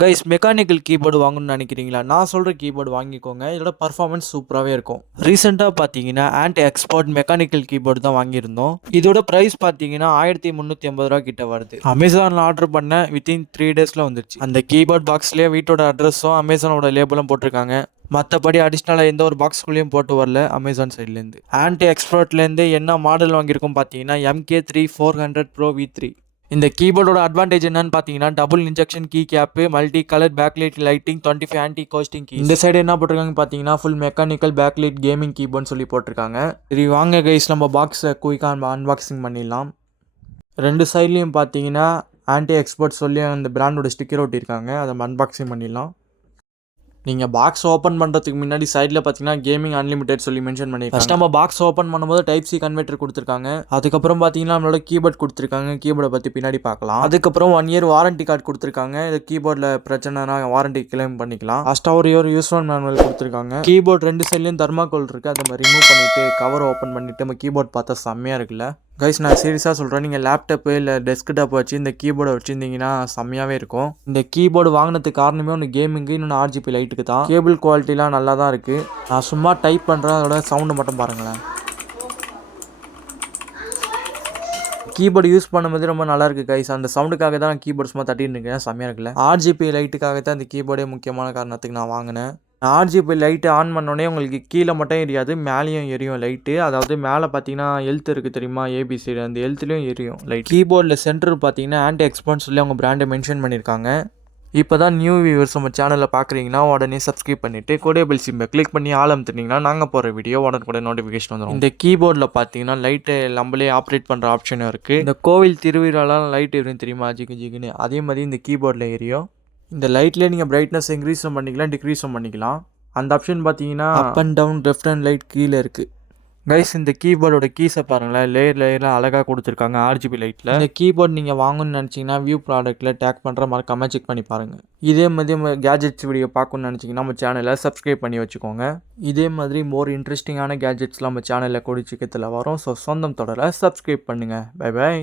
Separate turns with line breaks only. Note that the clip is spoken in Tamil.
கைஸ் மெக்கானிக்கல் கீபோர்டு வாங்கணும்னு நினைக்கிறீங்களா? நான் சொல்கிற கீபோர்டு வாங்கிக்கோங்க. இதோட பர்ஃபார்மன்ஸ் சூப்பராகவே இருக்கும். ரீசெண்டாக பார்த்தீங்கன்னா ஆன்டி எக்ஸ்போர்ட் மெக்கானிக்கல் கீபோர்டு தான் வாங்கியிருந்தோம். இதோட ப்ரைஸ் பார்த்தீங்கன்னா ஆயிரத்தி முந்நூற்றி ஐம்பது ரூபா கிட்ட வருது. அமேசானில் ஆர்டர் பண்ண வித்தின் த்ரீ டேஸில் வந்துருச்சு. அந்த கீபோர்ட் பாக்ஸ்லேயே வீட்டோட அட்ரஸும் அமேசானோட லேபிளும் போட்டிருக்காங்க. மற்றபடி அடிஷ்னலாக எந்த ஒரு பாக்ஸ்குள்ளேயும் போட்டு வரல அமேசான் சைட்லேருந்து ஆன்டி எக்ஸ்போர்ட்லேருந்து என்ன மாடல் வாங்கியிருக்கோம் பார்த்தீங்கன்னா MK three four hundred bro V three இந்த கீபோர்டோட அட்வான்டேஜ் என்னன்னு பார்த்தீங்கன்னா double injection key cap multi colour backlight lighting twenty five anti ghosting key இந்த சைடு என்ன போட்டிருக்காங்க பார்த்தீங்கன்னா ஃபுல் மெக்கானிக்கல் பேக்லைட் கேமிங் கீபோர்ட்னு சொல்லி போட்டிருக்காங்க. சரி வாங்க கைஸ் நம்ம பாக்ஸை குயிக்காக நம்ம அன்பாக்சிங் பண்ணிடலாம். ரெண்டு சைட்லேயும் பார்த்தீங்கன்னா ஆன்டி எக்ஸ்பர்ட் சொல்லி அந்த பிராண்டோட ஸ்டிக்கர் ஒட்டியிருக்காங்க. அதை நம்ம அன்பாக்சிங் பண்ணிடலாம். நீங்கள் பாக்ஸ் ஓப்பன் பண்ணுறதுக்கு முன்னாடி சைடில் பார்த்தீங்கன்னா கேமிங் அன்லிமிடெட் சொல்லி மென்ஷன் பண்ணி ஃபஸ்ட் நம்ம பாக்ஸ் ஓப்பன் பண்ணும்போது டைப் சி கன்வெர்டர் கொடுத்துருக்காங்க. அதுக்கப்புறம் பார்த்தீங்கன்னா நம்மளோட கீபோர்ட் கொடுத்துருக்காங்க. கீபோர்டை பற்றி பின்னாடி பார்க்கலாம். அதுக்கப்புறம் ஒன் இயர் வாரண்டி கார்டு கொடுத்துருக்காங்க. இது கீபோர்டில் பிரச்சனைனா வாரண்டி கிளைம் பண்ணிக்கலாம். ஃபஸ்ட்டாக ஒரு இயர் யூஸ் ஒன் மேனுவல் கொடுத்துருக்காங்க. கீபோர்ட் ரெண்டு சைட்லேயும் தர்மாக்கோல் இருக்குது அதை நம்ம ரிமூவ் பண்ணிவிட்டு கவர் ஓப்பன் பண்ணிவிட்டு நம்ம கீபோர்ட் பார்த்தா செம்மையாக இருக்குல்ல. கைஸ் நான் சீரியஸாக சொல்கிறேன் நீங்கள் லேப்டாப்பு இல்லை டெஸ்க்டாப் வச்சு இந்த கீபோர்டை வச்சுருந்தீங்கன்னா செம்மையாகவே இருக்கும். இந்த கீபோர்டு வாங்கினதுக்கு காரணமே ஒன்று கேமிங்கு இன்னொன்று ஆர்ஜிபி லைட்டுக்கு தான். கேபிள் குவாலிட்டிலாம் நல்லா தான் இருக்குது நான் சும்மா டைப் பண்ணுறேன் அதோட சவுண்டு மட்டும் பாருங்களேன். கீபோர்டு யூஸ் பண்ணும்போது ரொம்ப நல்லா இருக்குது கைஸ் அந்த சவுண்டுக்காக தான் நான் கீபோர்ட் சும்மா தட்டிட்டு இருக்கேன். செம்மையாக இருக்குல்ல. ஆர்ஜிபி லைட்டுக்காக தான் இந்த கீபோர்டே முக்கியமான காரணத்துக்கு நான் வாங்கினேன். ஆர்ஜிபி லைட்டு ஆன் பண்ணோடனே உங்களுக்கு கீழே மட்டும் எரியாது மேலேயும் எரியும் லைட்டு. அதாவது மேலே பார்த்தீங்கன்னா ஹெல்த் இருக்குது தெரியுமா? ஏபிசி அந்த ஹெல்த்லேயும் எரியும் லைட். கீபோர்டில் சென்டர் பார்த்தீங்கன்னா ஆன்டி எக்ஸ்போர்ட் சொல்லி அவங்க பிராண்டை மென்ஷன் பண்ணியிருக்காங்க. இப்போ தான் நியூ வியூவர்ஸ் நம்ம சேனலில் பார்க்குறீங்கன்னா உடனே சப்ஸ்கிரைப் பண்ணிவிட்டு கொடிய பெல் சிம்பை கிளிக் பண்ணி ஆழம் தந்தீங்கன்னா நாங்கள் போகிற வீடியோ உடனே கூட நோட்டிஃபிகேஷன் வந்துடும் இந்த கீபோர்டில் பார்த்தீங்கன்னா லைட்டை நம்மளே ஆப்ரேட் பண்ணுற ஆப்ஷனும் இருக்குது இந்த கோவில் திருவிழாலாம் லைட் எரியும் தெரியுமா? ஜிக்கு ஜிக்குன்னு அதே மாதிரி இந்த கீபோர்டில் எரியும். இந்த லைட்லேயே நீங்கள் பிரைட்னஸ் இன்க்ரீஸும் பண்ணிக்கலாம் டிக்ரீஸும் பண்ணிக்கலாம். அந்த ஆப்ஷன் பார்த்தீங்கன்னா up and down left and light கீழே இருக்குது கைஸ் இந்த கீபோர்டோட கீஸை பாருங்களேன். லேயர் லேயராக அழகாக கொடுத்துருக்காங்க ஆர்ஜிபி லைட்டில் இந்த கீபோர்ட் நீங்கள் வாங்கணும்னு நினச்சிங்கன்னா வியூ ப்ராடக்ட்டில் டேக் பண்ணுற மறக்காம செக் பண்ணி பாருங்கள் இதே மாதிரி கேஜெட்ஸ் வீடியோ பார்க்கணும்னு நினச்சிங்கன்னா நம்ம சேனலை சப்ஸ்கிரைப் பண்ணி வச்சுக்கோங்க. இதே மாதிரி மோர் இன்ட்ரெஸ்டிங்கான கேஜெட்ஸ்லாம் நம்ம சேனலில் கொடிச்சிக்கத்தில் வரும். ஸோ சொந்தம் தொடர சப்ஸ்கிரைப் பண்ணுங்கள் பை பை